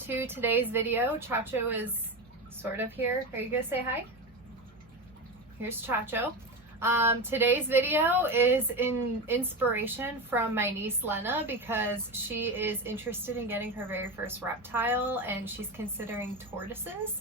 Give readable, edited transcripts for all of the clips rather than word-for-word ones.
to today's video. Chacho is sort of here. Are you gonna say hi? Here's Chacho. Today's video is in inspiration from my niece Lena because she is interested in getting her very first reptile and she's considering tortoises.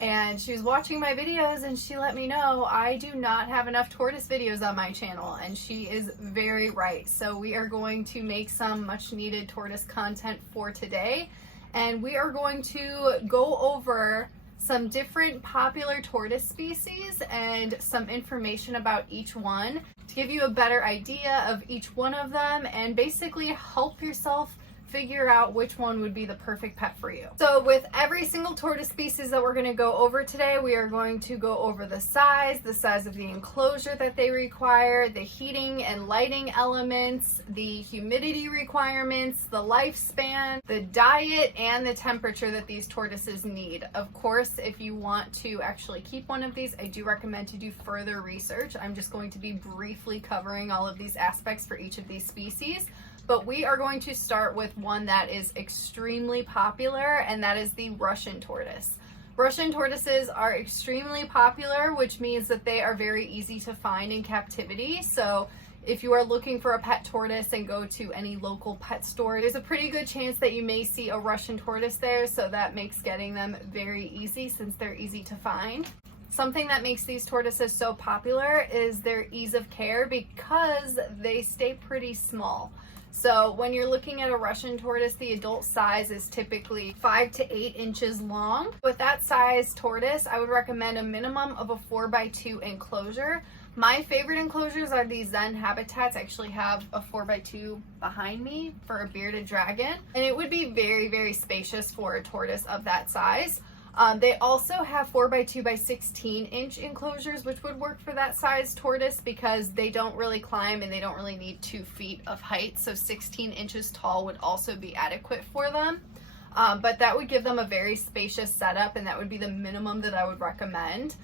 And she was watching my videos and she let me know I do not have enough tortoise videos on my channel, and she is very right. So we are going to make some much needed tortoise content for today, and we are going to go over some different popular tortoise species and some information about each one to give you a better idea of each one of them and basically help yourself figure out which one would be the perfect pet for you. So with every single tortoise species that we're going to go over today, we are going to go over the size of the enclosure that they require, the heating and lighting elements, the humidity requirements, the lifespan, the diet, and the temperature that these tortoises need. Of course, if you want to actually keep one of these, I do recommend to do further research. I'm just going to be briefly covering all of these aspects for each of these species. But we are going to start with one that is extremely popular, and that is the Russian tortoise. Russian tortoises are extremely popular, which means that they are very easy to find in captivity. So if you are looking for a pet tortoise and go to any local pet store, there's a pretty good chance that you may see a Russian tortoise there, so that makes getting them very easy since they're easy to find. Something that makes these tortoises so popular is their ease of care because they stay pretty small. So when you're looking at a Russian tortoise, the adult size is typically 5 to 8 inches long. With that size tortoise, I would recommend a minimum of a 4x2 enclosure. My favorite enclosures are these Zen habitats. I actually have a 4x2 behind me for a bearded dragon, and it would be very, very spacious for a tortoise of that size. They also have 4x2 by 16 inch enclosures, which would work for that size tortoise because they don't really climb and they don't really need 2 feet of height. So 16 inches tall would also be adequate for them. But that would give them a very spacious setup, and that would be the minimum that I would recommend.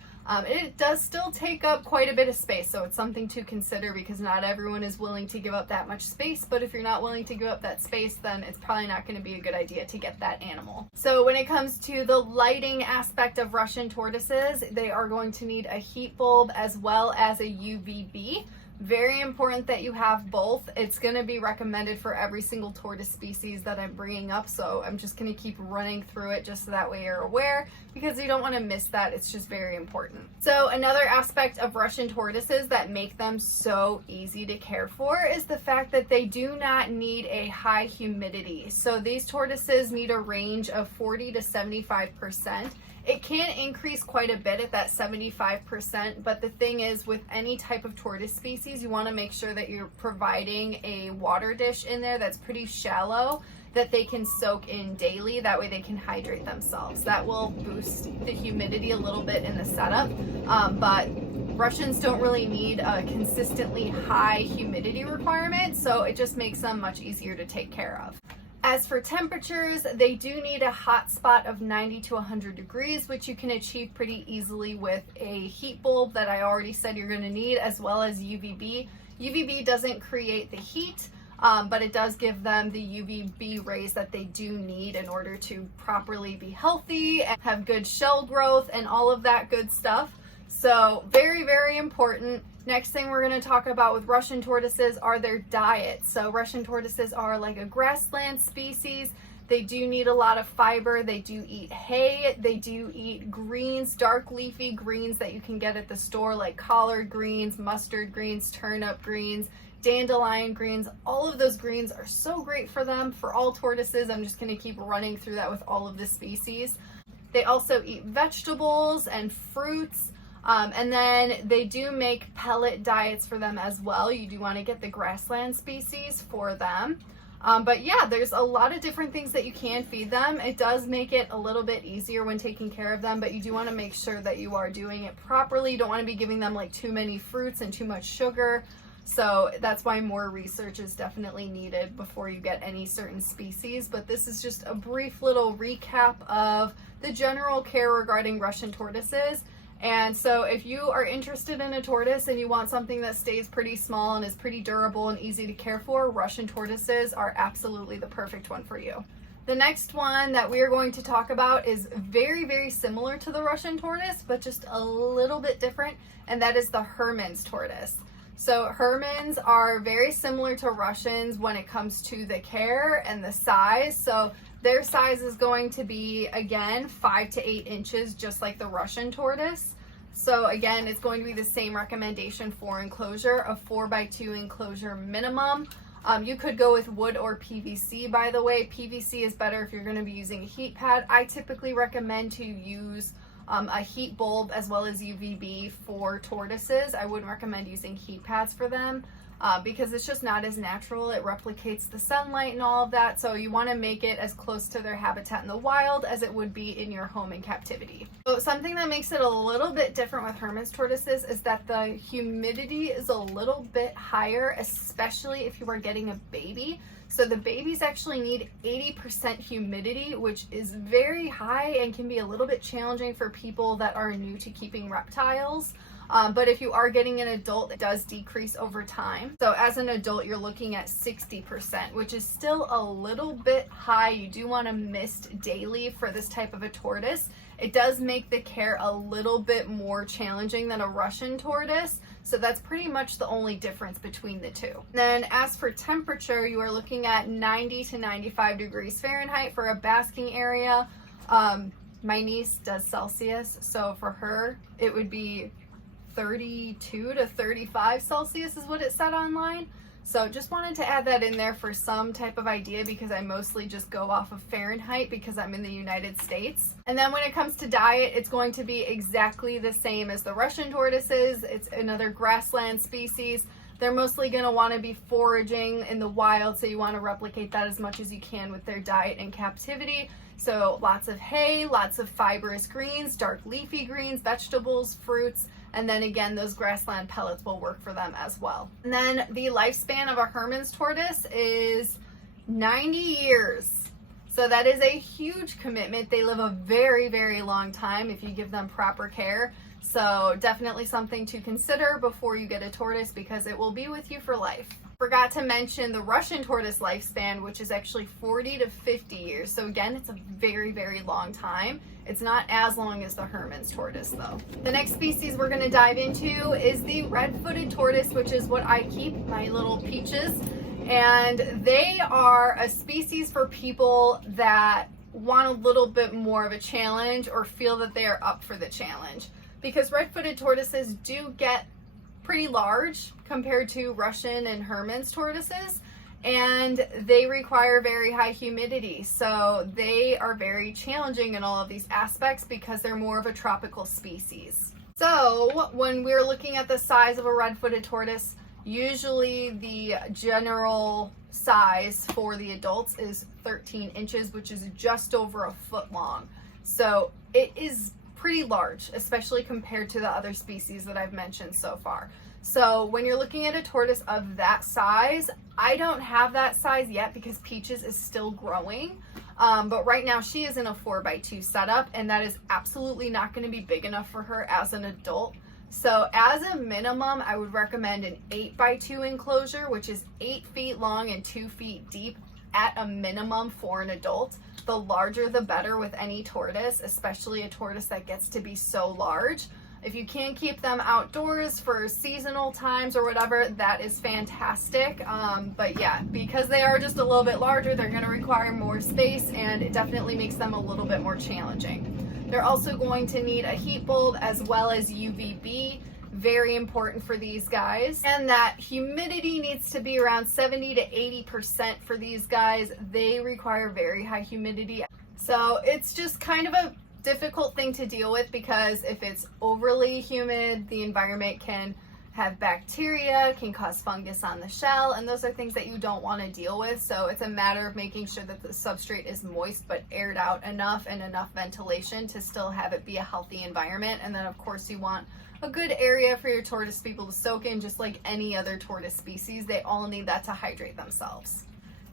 It does still take up quite a bit of space, so it's something to consider because not everyone is willing to give up that much space. But if you're not willing to give up that space, then it's probably not going to be a good idea to get that animal. So when it comes to the lighting aspect of Russian tortoises, they are going to need a heat bulb as well as a UVB. Very important that you have both. It's going to be recommended for every single tortoise species that I'm bringing up, so I'm just going to keep running through it just so that way you're aware, because you don't want to miss that. It's just very important. So another aspect of Russian tortoises that make them so easy to care for is the fact that they do not need a high humidity. So these tortoises need a range of 40 to 75%. It can increase quite a bit at that 75%, but the thing is, with any type of tortoise species, you want to make sure that you're providing a water dish in there that's pretty shallow that they can soak in daily. That way they can hydrate themselves. That will boost the humidity a little bit in the setup, but Russians don't really need a consistently high humidity requirement, so it just makes them much easier to take care of. As for temperatures, they do need a hot spot of 90 to 100 degrees, which you can achieve pretty easily with a heat bulb that I already said you're going to need, as well as UVB. UVB doesn't create the heat, but it does give them the UVB rays that they do need in order to properly be healthy and have good shell growth and all of that good stuff. So very, very important. Next thing we're going to talk about with Russian tortoises are their diets. So Russian tortoises are like a grassland species. They do need a lot of fiber. They do eat hay. They do eat greens, dark leafy greens that you can get at the store, like collard greens, mustard greens, turnip greens, dandelion greens. All of those greens are so great for them, for all tortoises. I'm just going to keep running through that with all of the species. They also eat vegetables and fruits. And then they do make pellet diets for them as well. You do want to get the grassland species for them. But yeah, there's a lot of different things that you can feed them. It does make it a little bit easier when taking care of them, but you do want to make sure that you are doing it properly. You don't want to be giving them like too many fruits and too much sugar. So that's why more research is definitely needed before you get any certain species. But this is just a brief little recap of the general care regarding Russian tortoises. And so if you are interested in a tortoise and you want something that stays pretty small and is pretty durable and easy to care for, Russian tortoises are absolutely the perfect one for you. The next one that we are going to talk about is very, very similar to the Russian tortoise, but just a little bit different, and that is the Hermans tortoise. So Hermans are very similar to Russians when it comes to the care and the size. So their size is going to be, again, 5 to 8 inches, just like the Russian tortoise. So again, it's going to be the same recommendation for enclosure, a 4x2 enclosure minimum. You could go with wood or PVC, by the way. PVC is better if you're going to be using a heat pad. I typically recommend to use a heat bulb as well as UVB for tortoises. I wouldn't recommend using heat pads for them because it's just not as natural. It replicates the sunlight and all of that. So you want to make it as close to their habitat in the wild as it would be in your home in captivity. So something that makes it a little bit different with Hermans tortoises is that the humidity is a little bit higher, especially if you are getting a baby. So the babies actually need 80% humidity, which is very high and can be a little bit challenging for people that are new to keeping reptiles. But if you are getting an adult, it does decrease over time. So as an adult, you're looking at 60%, which is still a little bit high. You do want to mist daily for this type of a tortoise. It does make the care a little bit more challenging than a Russian tortoise. So that's pretty much the only difference between the two. Then as for temperature, you are looking at 90 to 95 degrees Fahrenheit for a basking area. My niece does Celsius, so for her, it would be 32 to 35 Celsius is what it said online. So just wanted to add that in there for some type of idea because I mostly just go off of Fahrenheit because I'm in the United States. And then when it comes to diet, it's going to be exactly the same as the Russian tortoises. It's another grassland species. They're mostly going to want to be foraging in the wild, so you want to replicate that as much as you can with their diet in captivity. So lots of hay, lots of fibrous greens, dark leafy greens, vegetables, fruits, and then again, those grassland pellets will work for them as well. And then the lifespan of a Hermans tortoise is 90 years. So that is a huge commitment. They live a very, very long time if you give them proper care. So definitely something to consider before you get a tortoise because it will be with you for life. Forgot to mention the Russian tortoise lifespan, which is actually 40 to 50 years. So again, it's a very, very long time. It's not as long as the Hermans tortoise though. The next species we're going to dive into is the Redfooted Tortoise, which is what I keep, my little peaches. And they are a species for people that want a little bit more of a challenge or feel that they are up for the challenge. Because Redfooted tortoises do get pretty large compared to Russian and Hermans tortoises, and they require very high humidity. So they are very challenging in all of these aspects because they're more of a tropical species. So when we're looking at the size of a red-footed tortoise, usually the general size for the adults is 13 inches, which is just over a foot long. So it is pretty large, especially compared to the other species that I've mentioned so far. So when you're looking at a tortoise of that size, I don't have that size yet because Peaches is still growing. But right now she is in a 4x2 setup, and that is absolutely not going to be big enough for her as an adult. So as a minimum, I would recommend an 8x2 enclosure, which is 8 feet long and 2 feet deep at a minimum for an adult. The larger the better with any tortoise, especially a tortoise that gets to be so large. If you can keep them outdoors for seasonal times or whatever, that is fantastic. But yeah, because they are just a little bit larger, they're going to require more space, and it definitely makes them a little bit more challenging. They're also going to need a heat bulb as well as UVB. Very important for these guys. And that humidity needs to be around 70 to 80% for these guys. They require very high humidity. So it's just kind of a difficult thing to deal with because if it's overly humid, the environment can have bacteria, can cause fungus on the shell, and those are things that you don't want to deal with. So it's a matter of making sure that the substrate is moist but aired out enough and enough ventilation to still have it be a healthy environment. And then of course you want a good area for your tortoise to be able to soak in, just like any other tortoise species. They all need that to hydrate themselves.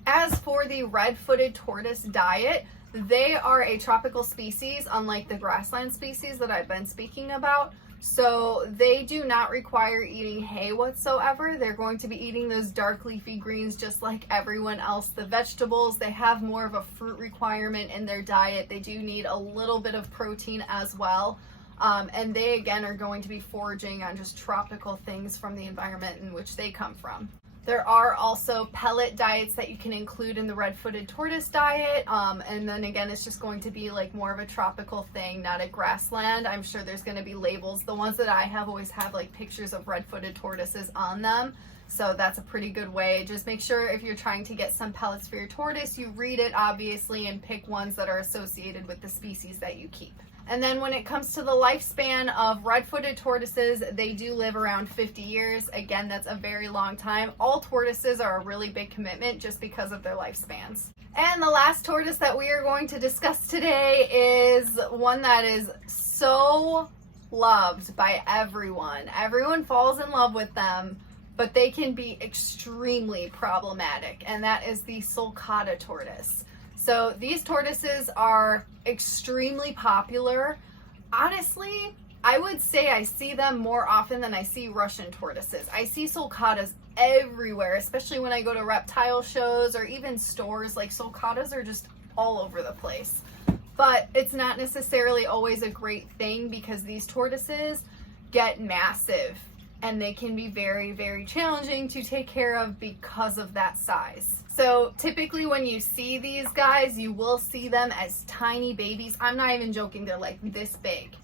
As for the red-footed tortoise diet, they are a tropical species, unlike the grassland species that I've been speaking about. So they do not require eating hay whatsoever. They're going to be eating those dark leafy greens just like everyone else. The vegetables, they have more of a fruit requirement in their diet. They do need a little bit of protein as well. And they again are going to be foraging on just tropical things from the environment in which they come from. There are also pellet diets that you can include in the Redfooted Tortoise diet. And then again, it's just going to be like more of a tropical thing, not a grassland. I'm sure there's going to be labels. The ones that I have always have like pictures of Redfooted tortoises on them. So that's a pretty good way. Just make sure if you're trying to get some pellets for your tortoise, you read it obviously and pick ones that are associated with the species that you keep. And then when it comes to the lifespan of red-footed tortoises, they do live around 50 years. Again, that's a very long time. All tortoises are a really big commitment just because of their lifespans. And the last tortoise that we are going to discuss today is one that is so loved by everyone. Everyone falls in love with them, but they can be extremely problematic, and that is the Solcata tortoise. So these tortoises are extremely popular. Honestly, I would say I see them more often than I see Russian tortoises. I see Solcatas everywhere, especially when I go to reptile shows or even stores. Like, Solcatas are just all over the place. But it's not necessarily always a great thing because these tortoises get massive and they can be very, very challenging to take care of because of that size. So typically when you see these guys, you will see them as tiny babies. I'm not even joking, they're like this big.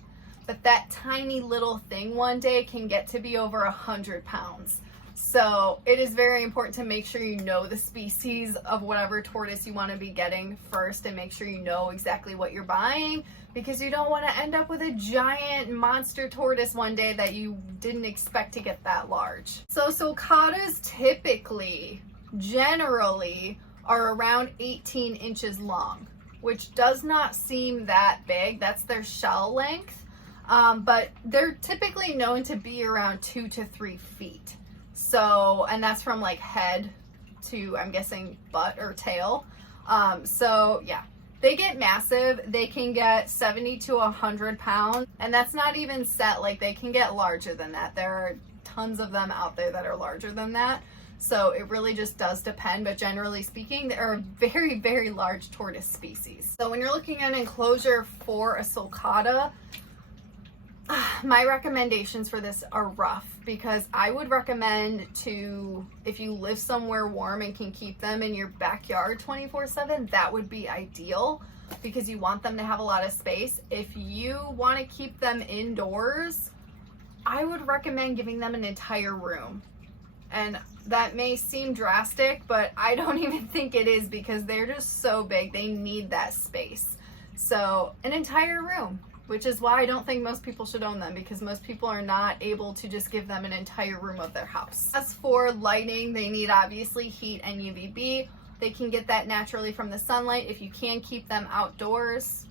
But that tiny little thing one day can get to be over 100 pounds. So it is very important to make sure you know the species of whatever tortoise you want to be getting first, and make sure you know exactly what you're buying, because you don't want to end up with a giant monster tortoise one day that you didn't expect to get that large. So Solcatas typically, generally, are around 18 inches long, which does not seem that big. That's their shell length. But they're typically known to be around 2 to 3 feet. So, and that's from like head to, I'm guessing, butt or tail. So yeah, they get massive. They can get 70 to 100 pounds, and that's not even set. Like, they can get larger than that. There are tons of them out there that are larger than that. So it really just does depend, but generally speaking, they're a very, very large tortoise species. So when you're looking at an enclosure for a Solcata, my recommendations for this are rough, because I would recommend to, if you live somewhere warm and can keep them in your backyard 24/7, that would be ideal, because you want them to have a lot of space. If you want to keep them indoors, I would recommend giving them an entire room. And that may seem drastic, but I don't even think it is, because they're just so big. They need that space. So an entire room, which is why I don't think most people should own them, because most people are not able to just give them an entire room of their house. As for lighting, they need obviously heat and UVB. They can get that naturally from the sunlight if you can keep them outdoors.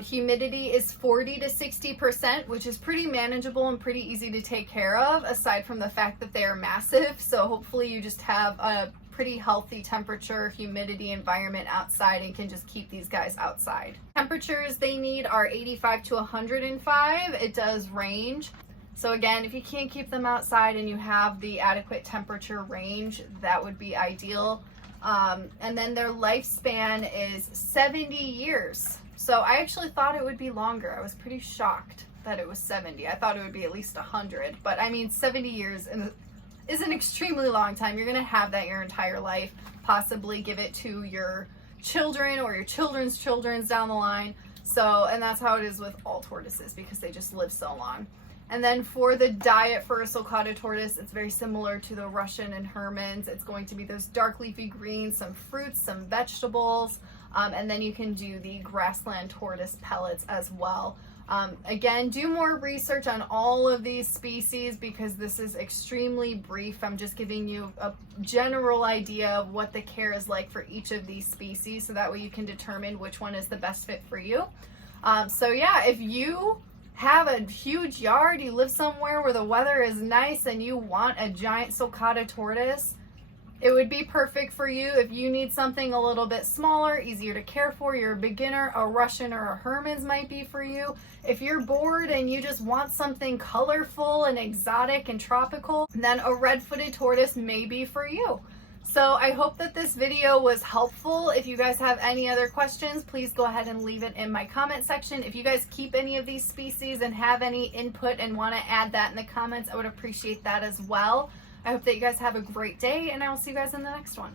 Humidity is 40 to 60%, which is pretty manageable and pretty easy to take care of, aside from the fact that they are massive. So hopefully you just have a pretty healthy temperature, humidity environment outside, and can just keep these guys outside. Temperatures they need are 85 to 105. It does range. So again, if you can't keep them outside and you have the adequate temperature range, that would be ideal. And then their lifespan is 70 years. So I actually thought it would be longer. I was pretty shocked that it was 70. I thought it would be at least 100, but I mean, 70 years is an extremely long time. You're going to have that your entire life, possibly give it to your children or your children's children's down the line. So, and that's how it is with all tortoises, because they just live so long. And then for the diet for a Solcata tortoise, it's very similar to the Russian and Hermans. It's going to be those dark leafy greens, some fruits, some vegetables, and then you can do the grassland tortoise pellets as well. Again, do more research on all of these species, because this is extremely brief. I'm just giving you a general idea of what the care is like for each of these species, so that way you can determine which one is the best fit for you. So yeah, if you have a huge yard, you live somewhere where the weather is nice, and you want a giant Solcata tortoise, It would be perfect for you if you need something a little bit smaller, easier to care for. You're a beginner, a Russian or a Hermans might be for you. If you're bored and you just want something colorful and exotic and tropical, then a Redfooted Tortoise may be for you. So I hope that this video was helpful. If you guys have any other questions, please go ahead and leave it in my comment section. If you guys keep any of these species and have any input and want to add that in the comments, I would appreciate that as well. I hope that you guys have a great day, and I will see you guys in the next one.